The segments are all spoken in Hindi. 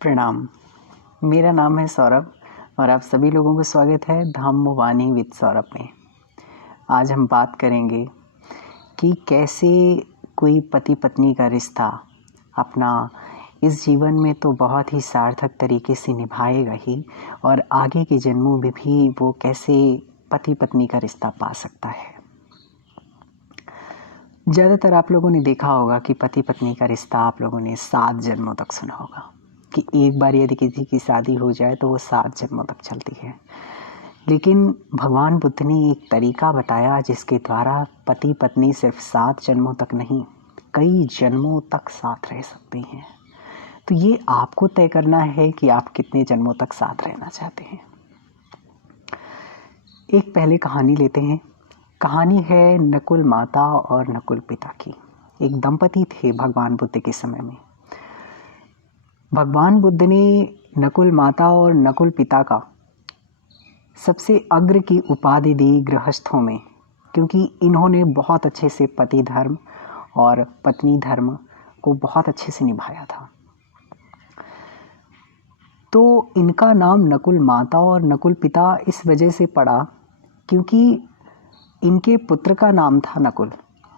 प्रणाम। मेरा नाम है सौरभ और आप सभी लोगों को स्वागत है धम्मवाणी विद सौरभ में। आज हम बात करेंगे कि कैसे कोई पति पत्नी का रिश्ता अपना इस जीवन में तो बहुत ही सार्थक तरीके से निभाएगा ही, और आगे के जन्मों में भी वो कैसे पति पत्नी का रिश्ता पा सकता है। ज़्यादातर आप लोगों ने देखा होगा कि पति पत्नी का रिश्ता आप लोगों ने 7 जन्मों तक सुना होगा कि एक बार यदि किसी की शादी हो जाए तो वो 7 जन्मों तक चलती है। लेकिन भगवान बुद्ध ने एक तरीका बताया जिसके द्वारा पति पत्नी सिर्फ 7 जन्मों तक नहीं, कई जन्मों तक साथ रह सकते हैं। तो ये आपको तय करना है कि आप कितने जन्मों तक साथ रहना चाहते हैं। एक पहले कहानी लेते हैं। कहानी है नकुल माता और नकुल पिता की। एक दंपति थे भगवान बुद्ध के समय में। भगवान बुद्ध ने नकुल माता और नकुल पिता का सबसे अग्र की उपाधि दी गृहस्थों में, क्योंकि इन्होंने बहुत अच्छे से पति धर्म और पत्नी धर्म को बहुत अच्छे से निभाया था। तो इनका नाम नकुल माता और नकुल पिता इस वजह से पड़ा क्योंकि इनके पुत्र का नाम था नकुल।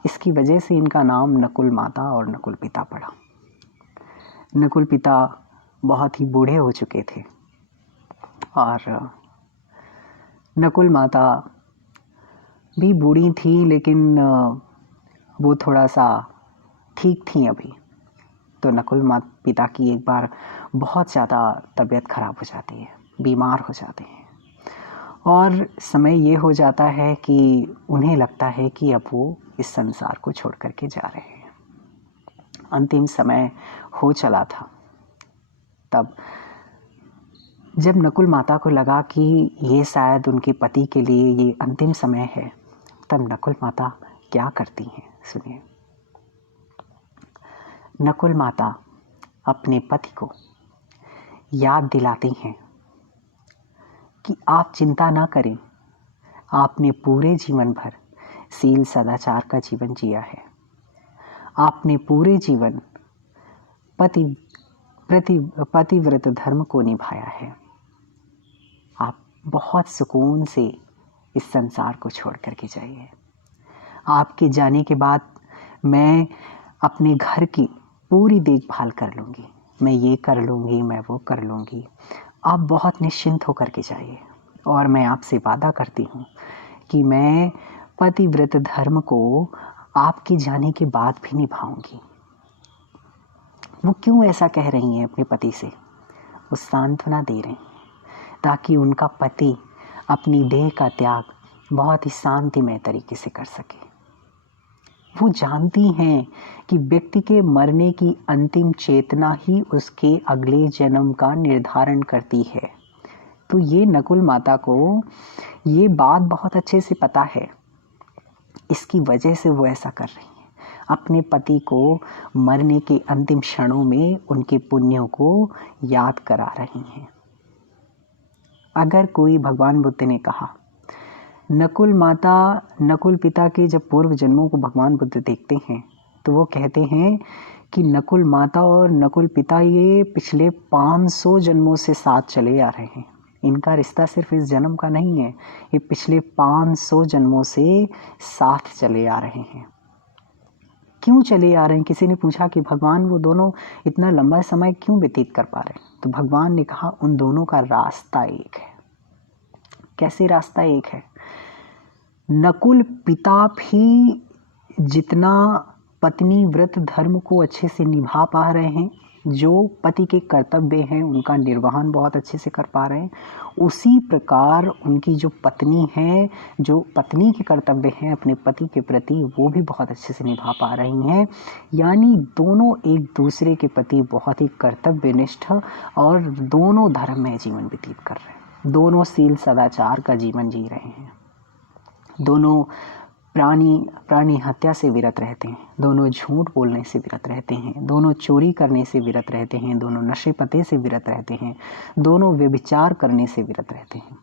इसकी वजह से इनका नाम नकुल माता और नकुल पिता पड़ा। नकुल पिता बहुत ही बूढ़े हो चुके थे और नकुल माता भी बूढ़ी थी, लेकिन वो थोड़ा सा ठीक थी अभी। तो नकुल माता पिता की एक बार बहुत ज़्यादा तबीयत खराब हो जाती है, बीमार हो जाते हैं, और समय ये हो जाता है कि उन्हें लगता है कि अब वो इस संसार को छोड़ करके जा रहे हैं। अंतिम समय हो चला था। तब जब नकुल माता को लगा कि ये शायद उनके पति के लिए ये अंतिम समय है, तब नकुल माता क्या करती हैं, सुनिए। नकुल माता अपने पति को याद दिलाती हैं कि आप चिंता ना करें, आपने पूरे जीवन भर शील सदाचार का जीवन जिया है। आपने पूरे जीवन पतिव्रत धर्म को निभाया है। आप बहुत सुकून से इस संसार को छोड़ करके जाइए। आपके जाने के बाद मैं अपने घर की पूरी देखभाल कर लूँगी, मैं ये कर लूँगी, मैं वो कर लूँगी। आप बहुत निश्चिंत होकर के जाइए, और मैं आपसे वादा करती हूँ कि मैं पतिव्रत धर्म को आपके जाने के बाद भी निभाऊंगी। वो क्यों ऐसा कह रही हैं अपने पति से? वो सांत्वना दे रही हैं ताकि उनका पति अपनी देह का त्याग बहुत ही शांतिमय तरीके से कर सके। वो जानती हैं कि व्यक्ति के मरने की अंतिम चेतना ही उसके अगले जन्म का निर्धारण करती है। तो ये नकुल माता को ये बात बहुत अच्छे से पता है। इसकी वजह से वो ऐसा कर रही हैं, अपने पति को मरने के अंतिम क्षणों में उनके पुण्यों को याद करा रही हैं। अगर कोई, भगवान बुद्ध ने कहा, नकुल माता नकुल पिता के जब पूर्व जन्मों को भगवान बुद्ध देखते हैं तो वो कहते हैं कि नकुल माता और नकुल पिता ये पिछले 500 जन्मों से साथ चले आ रहे हैं। इनका रिश्ता सिर्फ इस जन्म का नहीं है, ये पिछले 500 जन्मों से साथ चले आ रहे हैं। क्यों चले आ रहे हैं? किसी ने पूछा कि भगवान वो दोनों इतना लंबा समय क्यों व्यतीत कर पा रहे हैं? तो भगवान ने कहा उन दोनों का रास्ता एक है। कैसे रास्ता एक है? नकुल पिता भी जितना पत्नी व्रत धर्म को अच्छे से निभा पा रहे हैं, जो पति के कर्तव्य हैं उनका निर्वहन बहुत अच्छे से कर पा रहे हैं, उसी प्रकार उनकी जो पत्नी है, जो पत्नी के कर्तव्य हैं अपने पति के प्रति, वो भी बहुत अच्छे से निभा पा रही हैं। यानी दोनों एक दूसरे के प्रति बहुत ही कर्तव्यनिष्ठ और दोनों धर्म में जीवन व्यतीत कर रहे हैं। दोनों शील सदाचार का जीवन जी रहे हैं। दोनों प्राणी हत्या से विरत रहते हैं। दोनों झूठ बोलने से विरत रहते हैं। दोनों चोरी करने से विरत रहते हैं। दोनों नशे पते से विरत रहते हैं। दोनों व्यभिचार करने से विरत रहते हैं।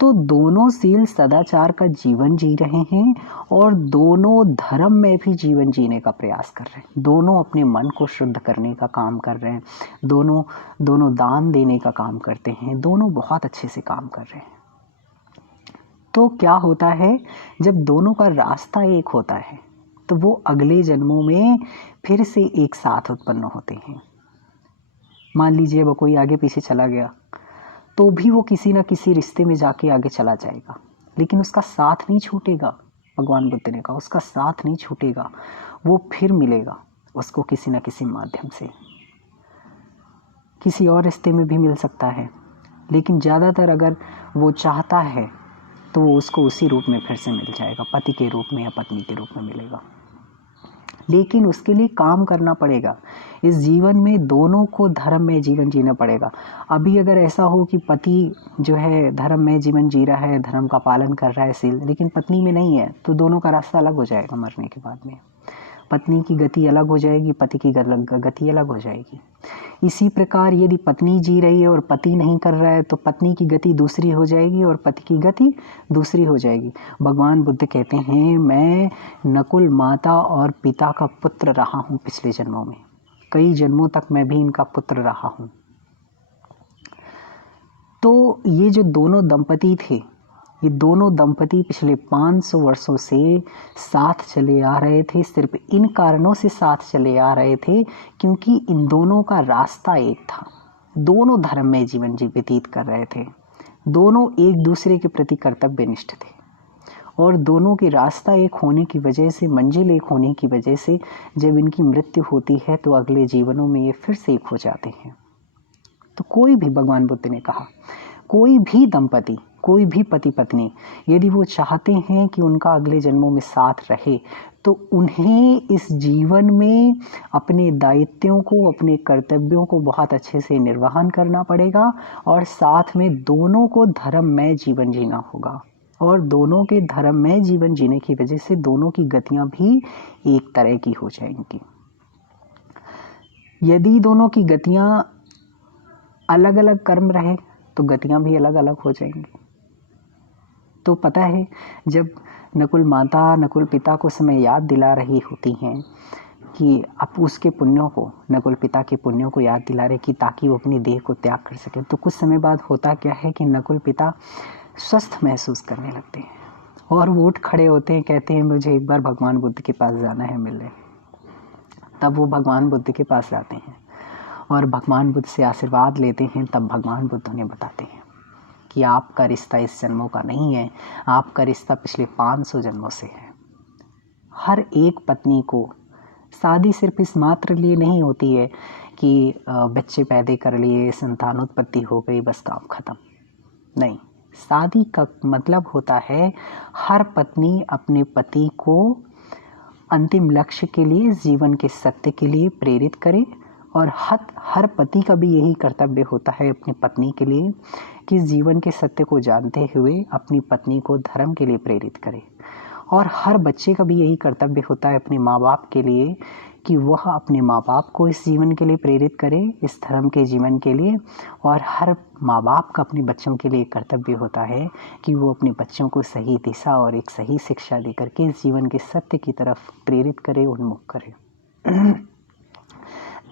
तो दोनों शील सदाचार का जीवन जी रहे हैं और दोनों धर्म में भी जीवन जीने का प्रयास कर रहे हैं। दोनों अपने मन को शुद्ध करने का काम कर रहे हैं, दोनों दान देने का काम करते हैं, दोनों बहुत अच्छे से काम कर रहे हैं। तो क्या होता है, जब दोनों का रास्ता एक होता है तो वो अगले जन्मों में फिर से एक साथ उत्पन्न होते हैं। मान लीजिए वो कोई आगे पीछे चला गया तो भी वो किसी ना किसी रिश्ते में जाके आगे चला जाएगा, लेकिन उसका साथ नहीं छूटेगा। भगवान बुद्ध ने कहा उसका साथ नहीं छूटेगा, वो फिर मिलेगा उसको किसी ना किसी माध्यम से। किसी और रिश्ते में भी मिल सकता है, लेकिन ज़्यादातर अगर वो चाहता है तो वो उसको उसी रूप में फिर से मिल जाएगा, पति के रूप में या पत्नी के रूप में मिलेगा। लेकिन उसके लिए काम करना पड़ेगा। इस जीवन में दोनों को धर्म में जीवन जीना पड़ेगा। अभी अगर ऐसा हो कि पति जो है धर्म में जीवन जी रहा है, धर्म का पालन कर रहा है शील, लेकिन पत्नी में नहीं है, तो दोनों का रास्ता अलग हो जाएगा। मरने के बाद में पत्नी की गति अलग हो जाएगी, पति की गति अलग हो जाएगी। इसी प्रकार यदि पत्नी जी रही है और पति नहीं कर रहा है तो पत्नी की गति दूसरी हो जाएगी और पति की गति दूसरी हो जाएगी। भगवान बुद्ध कहते हैं, मैं नकुल माता और पिता का पुत्र रहा हूँ पिछले जन्मों में, कई जन्मों तक मैं भी इनका पुत्र रहा हूँ। तो ये जो दोनों दंपति थे, ये दोनों दंपति पिछले 500 वर्षों से साथ चले आ रहे थे। सिर्फ इन कारणों से साथ चले आ रहे थे क्योंकि इन दोनों का रास्ता एक था। दोनों धर्म में जीवन व्यतीत कर रहे थे, दोनों एक दूसरे के प्रति कर्तव्यनिष्ठ थे और दोनों के रास्ता एक होने की वजह से, मंजिल एक होने की वजह से जब इनकी मृत्यु होती है तो अगले जीवनों में ये फिर से एक हो जाते हैं। तो कोई भी, भगवान बुद्ध ने कहा, कोई भी दंपति, कोई भी पति पत्नी यदि वो चाहते हैं कि उनका अगले जन्मों में साथ रहे तो उन्हें इस जीवन में अपने दायित्वों को, अपने कर्तव्यों को बहुत अच्छे से निर्वहन करना पड़ेगा और साथ में दोनों को धर्ममय जीवन जीना होगा। और दोनों के धर्ममय जीवन जीने की वजह से दोनों की गतियां भी एक तरह की हो जाएंगी। यदि दोनों की गतियां अलग अलग कर्म रहे तो गतियां भी अलग अलग हो जाएंगी। तो पता है, जब नकुल माता नकुल पिता को समय याद दिला रही होती हैं कि अब उसके पुण्यों को, नकुल पिता के पुण्यों को याद दिला रहे कि ताकि वो अपनी देह को त्याग कर सके, तो कुछ समय बाद होता क्या है कि नकुल पिता स्वस्थ महसूस करने लगते हैं और वो उठ खड़े होते हैं, कहते हैं मुझे एक बार भगवान बुद्ध के पास जाना है मिलने। तब वो भगवान बुद्ध के पास जाते हैं और भगवान बुद्ध से आशीर्वाद लेते हैं। तब भगवान बुद्ध उन्हें बताते हैं कि आपका रिश्ता इस जन्मों का नहीं है, आपका रिश्ता पिछले 500 जन्मों से है। हर एक पत्नी को शादी सिर्फ इस मात्र लिए नहीं होती है कि बच्चे पैदा कर लिए, संतानोत्पत्ति हो गई, बस काम खत्म। नहीं, शादी का मतलब होता है हर पत्नी अपने पति को अंतिम लक्ष्य के लिए, जीवन के सत्य के लिए प्रेरित करे और हर पति का भी यही कर्तव्य होता है अपनी पत्नी के लिए कि जीवन के सत्य को जानते हुए अपनी पत्नी को धर्म के लिए प्रेरित करे। और हर बच्चे का भी यही कर्तव्य होता है अपने माँ बाप के लिए कि वह अपने माँ बाप को इस जीवन के लिए प्रेरित करे, इस धर्म के जीवन के लिए। और हर माँ बाप का अपने बच्चों के लिए कर्तव्य होता है कि वो अपने बच्चों को सही दिशा और एक सही शिक्षा दे करके इस जीवन के सत्य की तरफ प्रेरित करे, उन्मुख करे।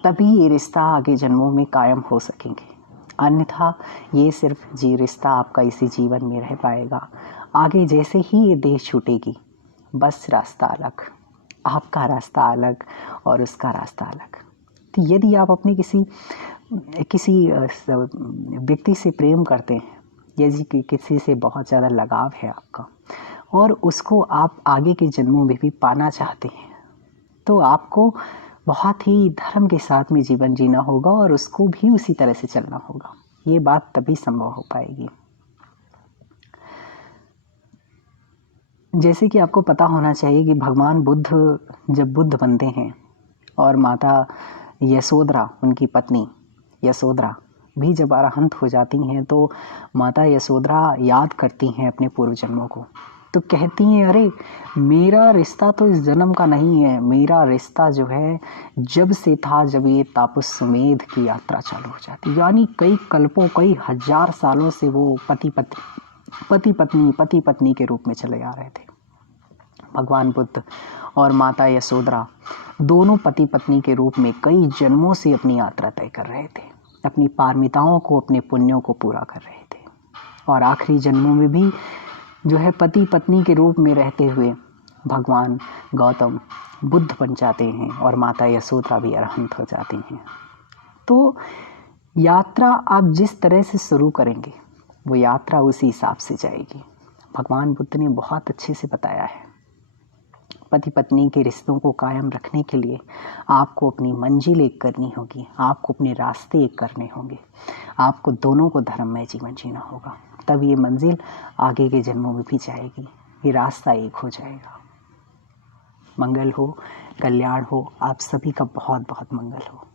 तभी ये रिश्ता आगे जन्मों में कायम हो सकेंगे, अन्यथा ये सिर्फ रिश्ता आपका इसी जीवन में रह पाएगा। आगे जैसे ही ये देह छूटेगी, बस रास्ता अलग, आपका रास्ता अलग और उसका रास्ता अलग। तो यदि आप अपने किसी व्यक्ति से प्रेम करते हैं, यदि किसी से बहुत ज़्यादा लगाव है आपका और उसको आप आगे के जन्मों में भी पाना चाहते हैं, तो आपको बहुत ही धर्म के साथ में जीवन जीना होगा और उसको भी उसी तरह से चलना होगा। ये बात तभी संभव हो पाएगी। जैसे कि आपको पता होना चाहिए कि भगवान बुद्ध जब बुद्ध बनते हैं और माता यशोधरा, उनकी पत्नी यशोधरा भी जब अरहंत हो जाती हैं, तो माता यशोधरा याद करती हैं अपने पूर्व जन्मों को। तो कहती हैं, अरे मेरा रिश्ता तो इस जन्म का नहीं है, मेरा रिश्ता जो है जब से था जब ये तापसमेध की यात्रा चालू हो जाती, यानी कई कल्पों, कई हजार सालों से वो पति पति पत्नी के रूप में चले आ रहे थे। भगवान बुद्ध और माता यशोधरा दोनों पति पत्नी के रूप में कई जन्मों से अपनी यात्रा तय कर रहे थे, अपनी पारमिताओं को, अपने पुण्यों को पूरा कर रहे थे। और आखिरी जन्मों में भी जो है पति पत्नी के रूप में रहते हुए भगवान गौतम बुद्ध बन जाते हैं और माता यशोधरा भी अरहंत हो जाती हैं। तो यात्रा आप जिस तरह से शुरू करेंगे वो यात्रा उसी हिसाब से जाएगी। भगवान बुद्ध ने बहुत अच्छे से बताया है, पति पत्नी के रिश्तों को कायम रखने के लिए आपको अपनी मंजिल एक करनी होगी, आपको अपने रास्ते एक करने होंगे, आपको दोनों को धर्ममय जीवन जीना होगा, तब ये मंजिल आगे के जन्मों में भी जाएगी, ये रास्ता एक हो जाएगा। मंगल हो, कल्याण हो, आप सभी का बहुत बहुत मंगल हो।